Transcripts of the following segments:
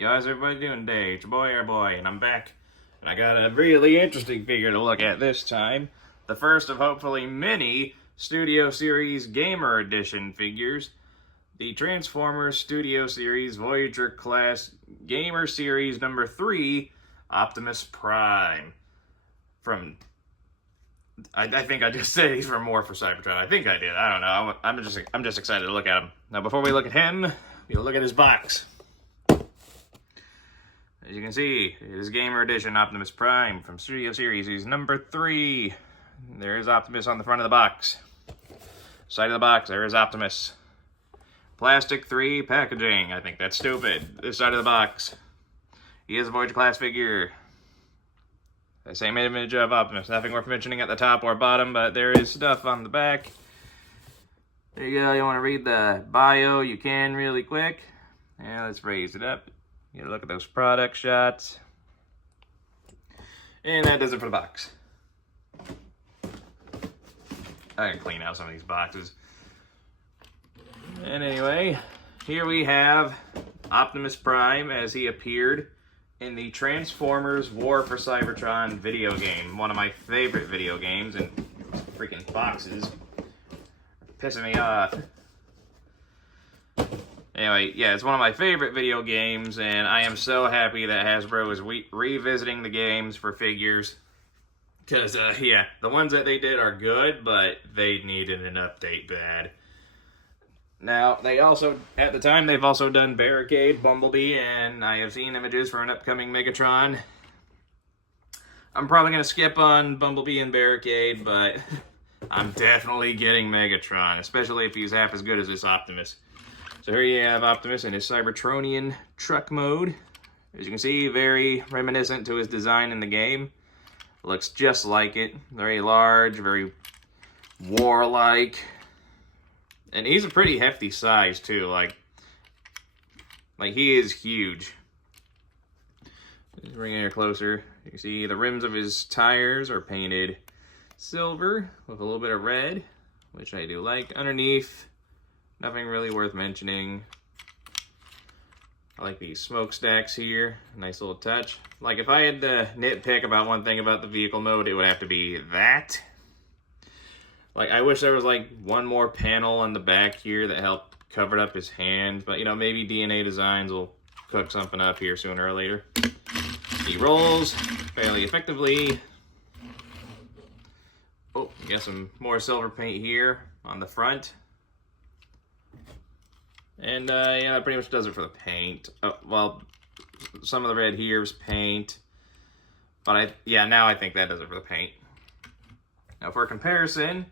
Yo, how's everybody doing today? It's your boy, Airboy, and I'm back. And I got a really interesting figure to look at this time. The first of hopefully many Studio Series Gamer Edition figures. The Transformers Studio Series Voyager Class Gamer Series number 3, Optimus Prime. I think I just said he's from War for Cybertron. I think I did. I don't know. I'm just excited to look at him. Now, before we look at him, we'll look at his box. As you can see, it is Gamer Edition Optimus Prime from Studio Series. He's number 3. There is Optimus on the front of the box. Side of the box, there is Optimus. Plastic 3 packaging. I think that's stupid. This side of the box. He is a Voyager class figure. The same image of Optimus. Nothing worth mentioning at the top or bottom, but there is stuff on the back. There you go. You want to read the bio, you can really quick. Yeah, let's raise it up. You look at those product shots. And that does it for the box. I can clean out some of these boxes. And anyway, here we have Optimus Prime as he appeared in the Transformers War for Cybertron video game. One of my favorite video games, and freaking boxes are pissing me off. Anyway, yeah, it's one of my favorite video games, and I am so happy that Hasbro is revisiting the games for figures. Because, yeah, the ones that they did are good, but they needed an update bad. Now, they also, at the time, they've also done Barricade, Bumblebee, and I have seen images for an upcoming Megatron. I'm probably going to skip on Bumblebee and Barricade, but I'm definitely getting Megatron, especially if he's half as good as this Optimus. So here you have Optimus in his Cybertronian truck mode. As you can see, very reminiscent to his design in the game. Looks just like it. Very large, very warlike. And he's a pretty hefty size, too. Like he is huge. Just bring it here closer. You can see the rims of his tires are painted silver with a little bit of red, which I do like. Underneath, nothing really worth mentioning. I like these smokestacks here. Nice little touch. Like, if I had to nitpick about one thing about the vehicle mode, it would have to be that. Like, I wish there was, like, one more panel on the back here that helped cover up his hand. But, you know, maybe DNA Designs will cook something up here sooner or later. He rolls fairly effectively. Oh, got some more silver paint here on the front. And, yeah, that pretty much does it for the paint. Well, some of the red here is paint. But, now I think that does it for the paint. Now, for comparison,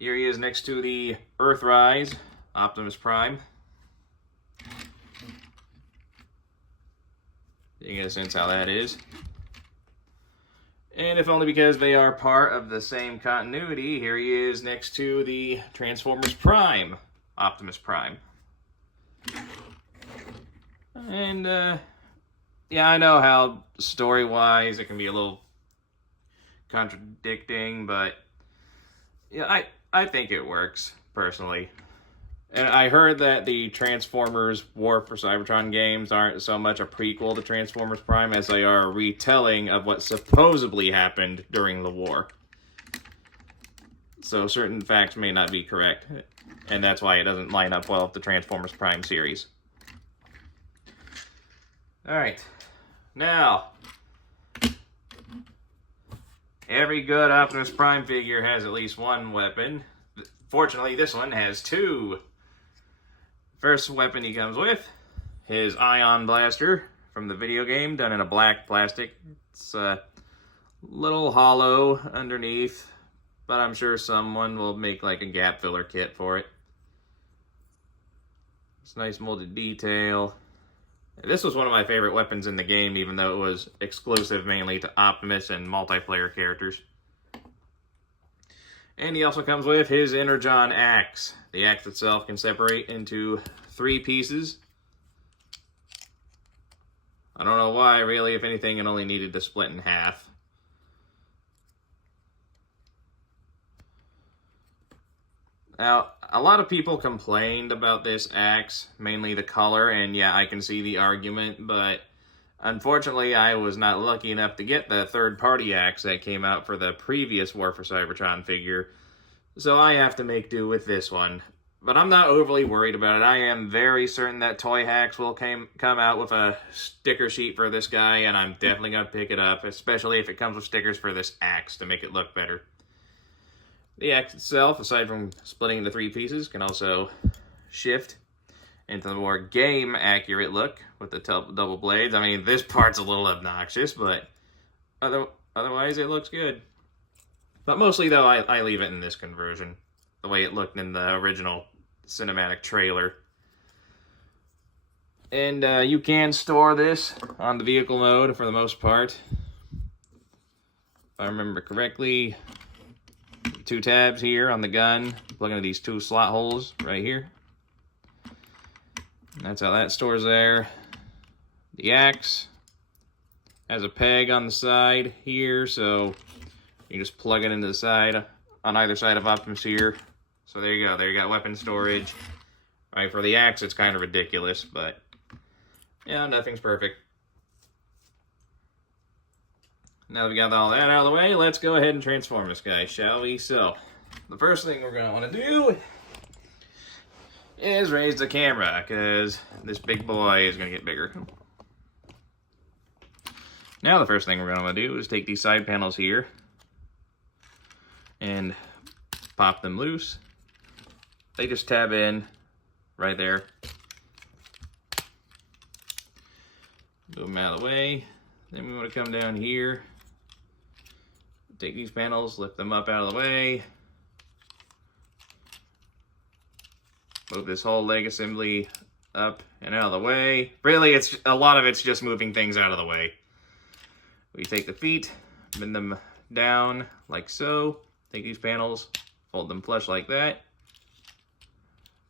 here he is next to the Earthrise Optimus Prime. You get a sense how that is. And if only because they are part of the same continuity, here he is next to the Transformers Prime Optimus Prime. And, yeah, I know how story-wise it can be a little contradicting, but yeah, I think it works, personally. And I heard that the Transformers War for Cybertron games aren't so much a prequel to Transformers Prime as they are a retelling of what supposedly happened during the war. So certain facts may not be correct, and that's why it doesn't line up well with the Transformers Prime series. Alright, now, every good Optimus Prime figure has at least one weapon. Fortunately, this one has 2. First weapon he comes with, his Ion Blaster from the video game, done in a black plastic. It's a little hollow underneath, but I'm sure someone will make like a gap filler kit for it. It's nice molded detail. This was one of my favorite weapons in the game, even though it was exclusive mainly to Optimus and multiplayer characters. And he also comes with his Energon axe. The axe itself can separate into 3 pieces. I don't know why, really. If anything, it only needed to split in half. Now, a lot of people complained about this axe, mainly the color, and yeah, I can see the argument, but unfortunately, I was not lucky enough to get the third-party axe that came out for the previous War for Cybertron figure, so I have to make do with this one. But I'm not overly worried about it. I am very certain that Toy Hacks will come out with a sticker sheet for this guy, and I'm definitely going to pick it up, especially if it comes with stickers for this axe to make it look better. The axe itself, aside from splitting into 3 pieces, can also shift into the more game-accurate look with the double blades. I mean, this part's a little obnoxious, but otherwise it looks good. But mostly, though, I leave it in this conversion, the way it looked in the original cinematic trailer. And you can store this on the vehicle mode for the most part. If I remember correctly, 2 tabs here on the gun, plug into these 2 slot holes right here. That's how that stores there. The axe has a peg on the side here, so you just plug it into the side on either side of Optimus here. So there you go. There you got weapon storage. Right, for the axe, it's kind of ridiculous, but yeah, nothing's perfect. Now that we got all that out of the way, let's go ahead and transform this guy, shall we? So, the first thing we're going to want to do is raise the camera, because this big boy is going to get bigger. Now the first thing we're going to want to do is take these side panels here and pop them loose. They just tab in right there. Move them out of the way. Then we want to come down here, take these panels, lift them up out of the way. Move this whole leg assembly up and out of the way. Really, it's a lot of it's just moving things out of the way. We take the feet, bend them down like so. Take these panels, fold them flush like that.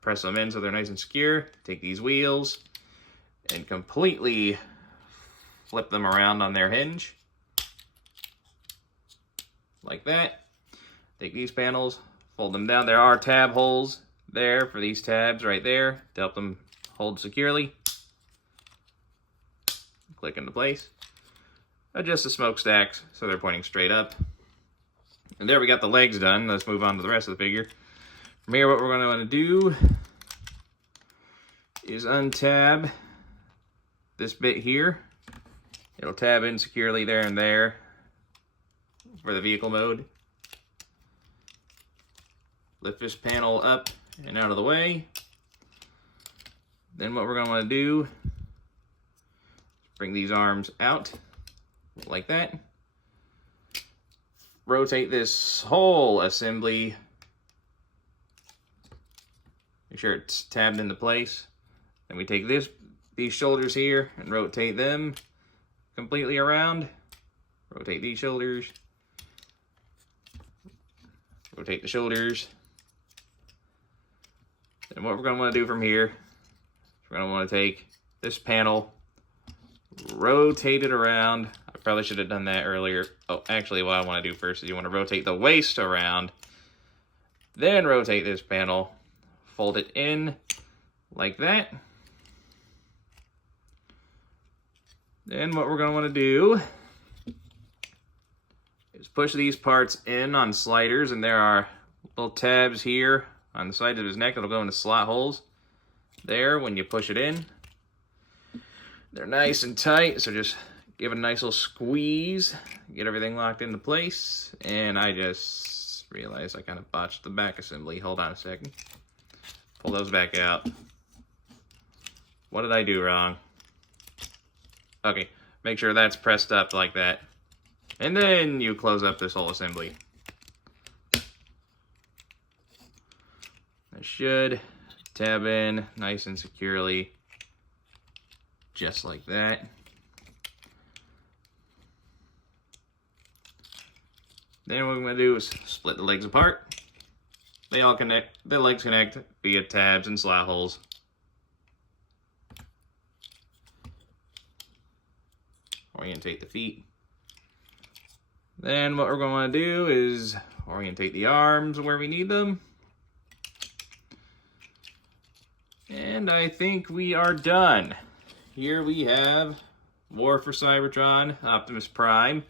Press them in so they're nice and secure. Take these wheels and completely flip them around on their hinge. Like that. Take these panels, fold them down. There are tab holes there for these tabs right there to help them hold securely. Click into place. Adjust the smokestacks so they're pointing straight up. And there we got the legs done. Let's move on to the rest of the figure. From here, what we're going to want to do is untab this bit here. It'll tab in securely there and there for the vehicle mode. Lift this panel up and out of the way. Then what we're going to want to do is bring these arms out like that. Rotate this whole assembly. Make sure it's tabbed into place. Then we take these shoulders here and rotate them completely around. Rotate these shoulders. Rotate the shoulders. And what we're going to want to do from here, we're going to want to take this panel, rotate it around. I probably should have done that earlier. Oh, actually, what I want to do first is you want to rotate the waist around, then rotate this panel, fold it in like that. Then what we're going to want to do is push these parts in on sliders, and there are little tabs here on the side of his neck that'll go into slot holes there when you push it in. They're nice and tight, so just give it a nice little squeeze, get everything locked into place. And I just realized I kind of botched the back assembly. Hold on a second. Pull those back out. What did I do wrong? Okay, make sure that's pressed up like that. And then you close up this whole assembly. I should tab in nice and securely, just like that. Then what we're going to do is split the legs apart. They all connect, the legs connect via tabs and slot holes. Orientate the feet. Then what we're going to do is orientate the arms where we need them. And I think we are done. Here we have War for Cybertron, Optimus Prime,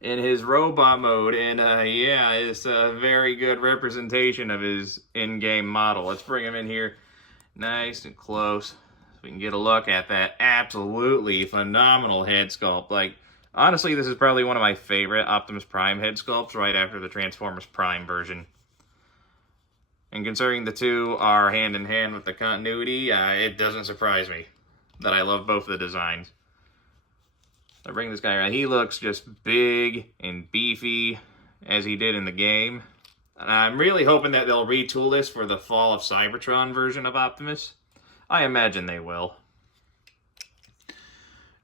in his robot mode. And yeah, it's a very good representation of his in-game model. Let's bring him in here nice and close so we can get a look at that absolutely phenomenal head sculpt. Like, honestly, this is probably one of my favorite Optimus Prime head sculpts right after the Transformers Prime version. And considering the two are hand in hand with the continuity, it doesn't surprise me that I love both of the designs. I bring this guy around. He looks just big and beefy as he did in the game. And I'm really hoping that they'll retool this for the Fall of Cybertron version of Optimus. I imagine they will.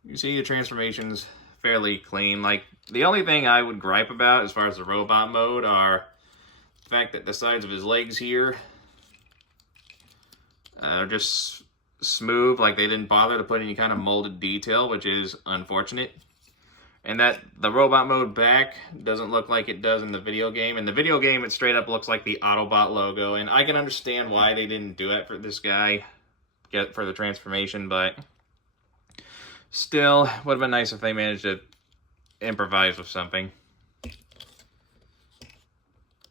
You see the transformation's fairly clean. Like, the only thing I would gripe about as far as the robot mode are the fact that the sides of his legs here are just smooth, like they didn't bother to put any kind of molded detail, which is unfortunate. And that the robot mode back doesn't look like it does in the video game. In the video game, it straight up looks like the Autobot logo, and I can understand why they didn't do it for this guy, for the transformation, but still, would have been nice if they managed to improvise with something.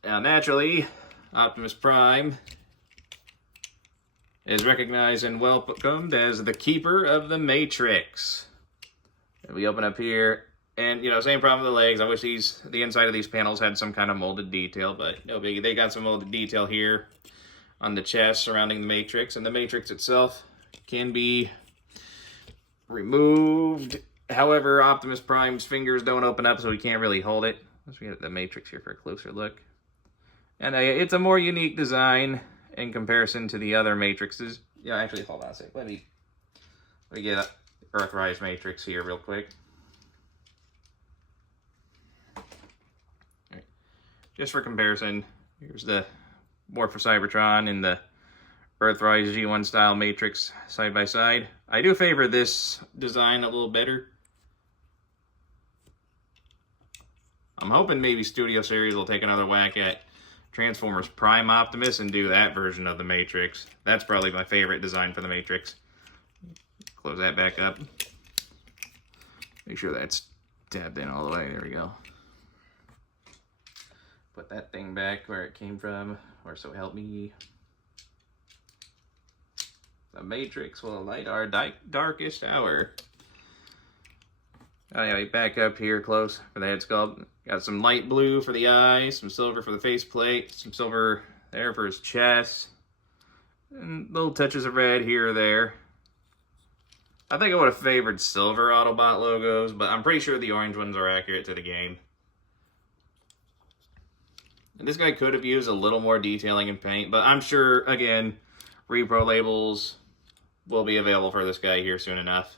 Now, naturally, Optimus Prime is recognized and welcomed as the keeper of the Matrix. And we open up here, and, you know, same problem with the legs. I wish the inside of these panels had some kind of molded detail, but no biggie. They got some molded detail here on the chest surrounding the Matrix, and the Matrix itself can be removed. However, Optimus Prime's fingers don't open up, so we can't really hold it. Let's get the Matrix here for a closer look. And it's a more unique design in comparison to the other Matrixes. Yeah, actually, hold on a sec. Let me get an Earthrise Matrix here real quick. All right. Just for comparison, here's the War for Cybertron and the Earthrise G1 style Matrix side by side. I do favor this design a little better. I'm hoping maybe Studio Series will take another whack at Transformers Prime Optimus and do that version of the Matrix. That's probably my favorite design for the Matrix. Close that back up. Make sure that's tabbed in all the way. There we go. Put that thing back where it came from, or so help me. The Matrix will light our darkest hour. Oh yeah, back up here close for the head sculpt. Got some light blue for the eyes, some silver for the faceplate, some silver there for his chest, and little touches of red here or there. I think I would have favored silver Autobot logos, but I'm pretty sure the orange ones are accurate to the game. And this guy could have used a little more detailing and paint, but I'm sure, again, repro labels will be available for this guy here soon enough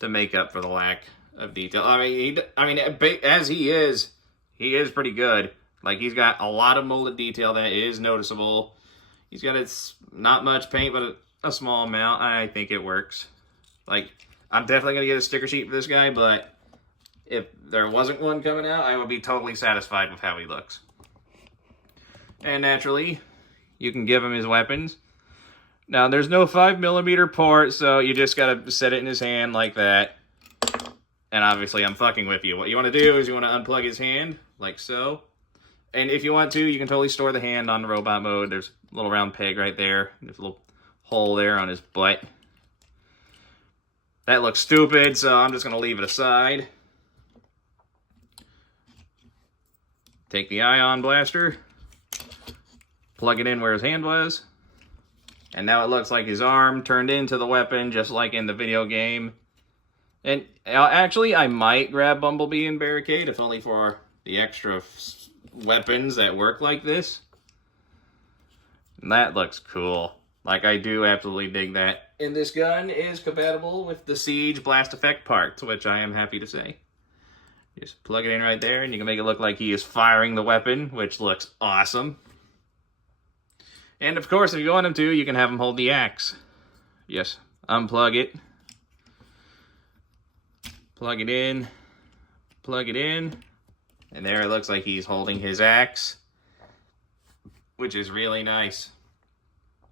to make up for the lack of detail. I mean, as he is pretty good. Like, he's got a lot of molded detail that is noticeable. He's got not much paint, but a small amount. I think it works. Like, I'm definitely going to get a sticker sheet for this guy, but if there wasn't one coming out, I would be totally satisfied with how he looks. And naturally, you can give him his weapons. Now, there's no 5mm port, so you just got to set it in his hand like that. And obviously, I'm fucking with you. What you want to do is you want to unplug his hand, like so. And if you want to, you can totally store the hand on the robot mode. There's a little round peg right there. There's a little hole there on his butt. That looks stupid, so I'm just going to leave it aside. Take the ion blaster. Plug it in where his hand was. And now it looks like his arm turned into the weapon, just like in the video game. And actually, I might grab Bumblebee and Barricade, if only for the extra weapons that work like this. And that looks cool. Like, I do absolutely dig that. And this gun is compatible with the Siege Blast Effect parts, which I am happy to say. Just plug it in right there, and you can make it look like he is firing the weapon, which looks awesome. And of course, if you want him to, you can have him hold the axe. Yes, unplug it. Plug it in. Plug it in. And there it looks like he's holding his axe, which is really nice.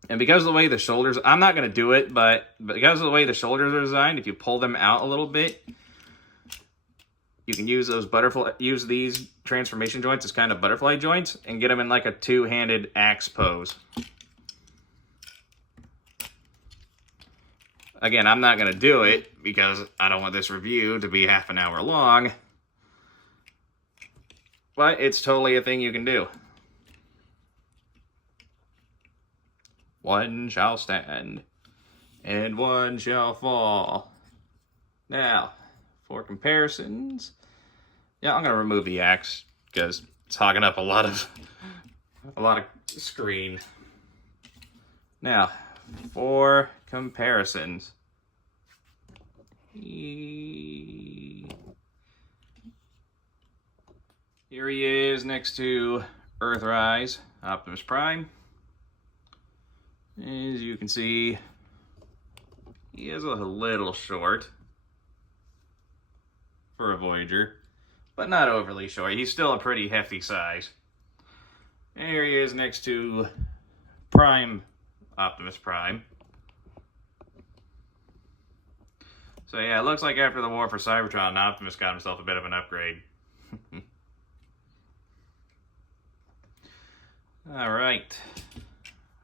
And because of the way the shoulders, I'm not going to do it, but because of the way the shoulders are designed, if you pull them out a little bit, you can use these transformation joints as kind of butterfly joints and get them in like a two-handed axe pose. Again, I'm not going to do it because I don't want this review to be half an hour long. But it's totally a thing you can do. One shall stand, and one shall fall. Now, for comparisons, yeah, I'm gonna remove the axe because it's hogging up a lot of screen. Now, for comparisons, here he is next to Earthrise, Optimus Prime. As you can see, he is a little short for a Voyager, but not overly short. He's still a pretty hefty size. And here he is next to Optimus Prime. So yeah, it looks like after the war for Cybertron, Optimus got himself a bit of an upgrade. All right.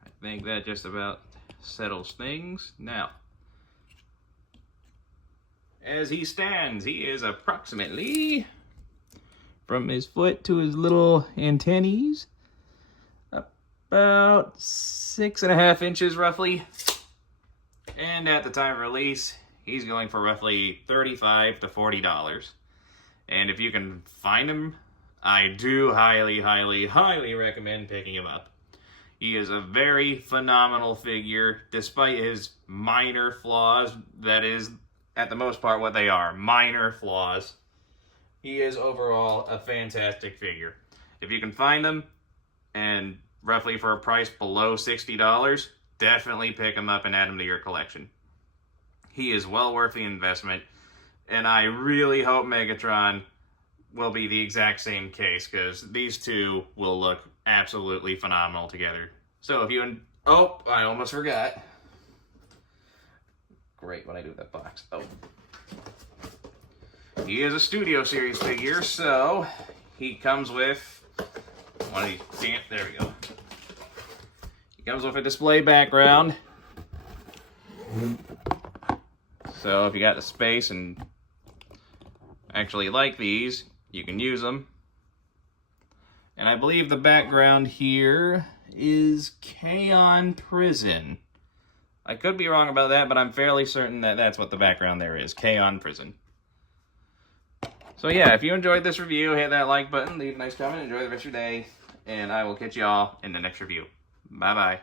I think that just about settles things. Now, as he stands, he is approximately, from his foot to his little antennae, about 6.5 inches roughly. And at the time of release, he's going for roughly $35 to $40. And if you can find him, I do highly, highly, highly recommend picking him up. He is a very phenomenal figure, despite his minor flaws. That is, at the most part, what they are, minor flaws. He is overall a fantastic figure. If you can find him, and roughly for a price below $60, definitely pick him up and add him to your collection. He is well worth the investment, and I really hope Megatron will be the exact same case, because these two will look absolutely phenomenal together. So if you... Oh, I almost forgot. Great, what I do with that box. Oh. He is a Studio Series figure, so he comes with one of these... Damn, there we go. He comes with a display background. So if you got the space and actually like these, you can use them. And I believe the background here is K-On! Prison. I could be wrong about that, but I'm fairly certain that that's what the background there is, K-On! Prison. So yeah, if you enjoyed this review, hit that like button, leave a nice comment, enjoy the rest of your day, and I will catch y'all in the next review. Bye-bye.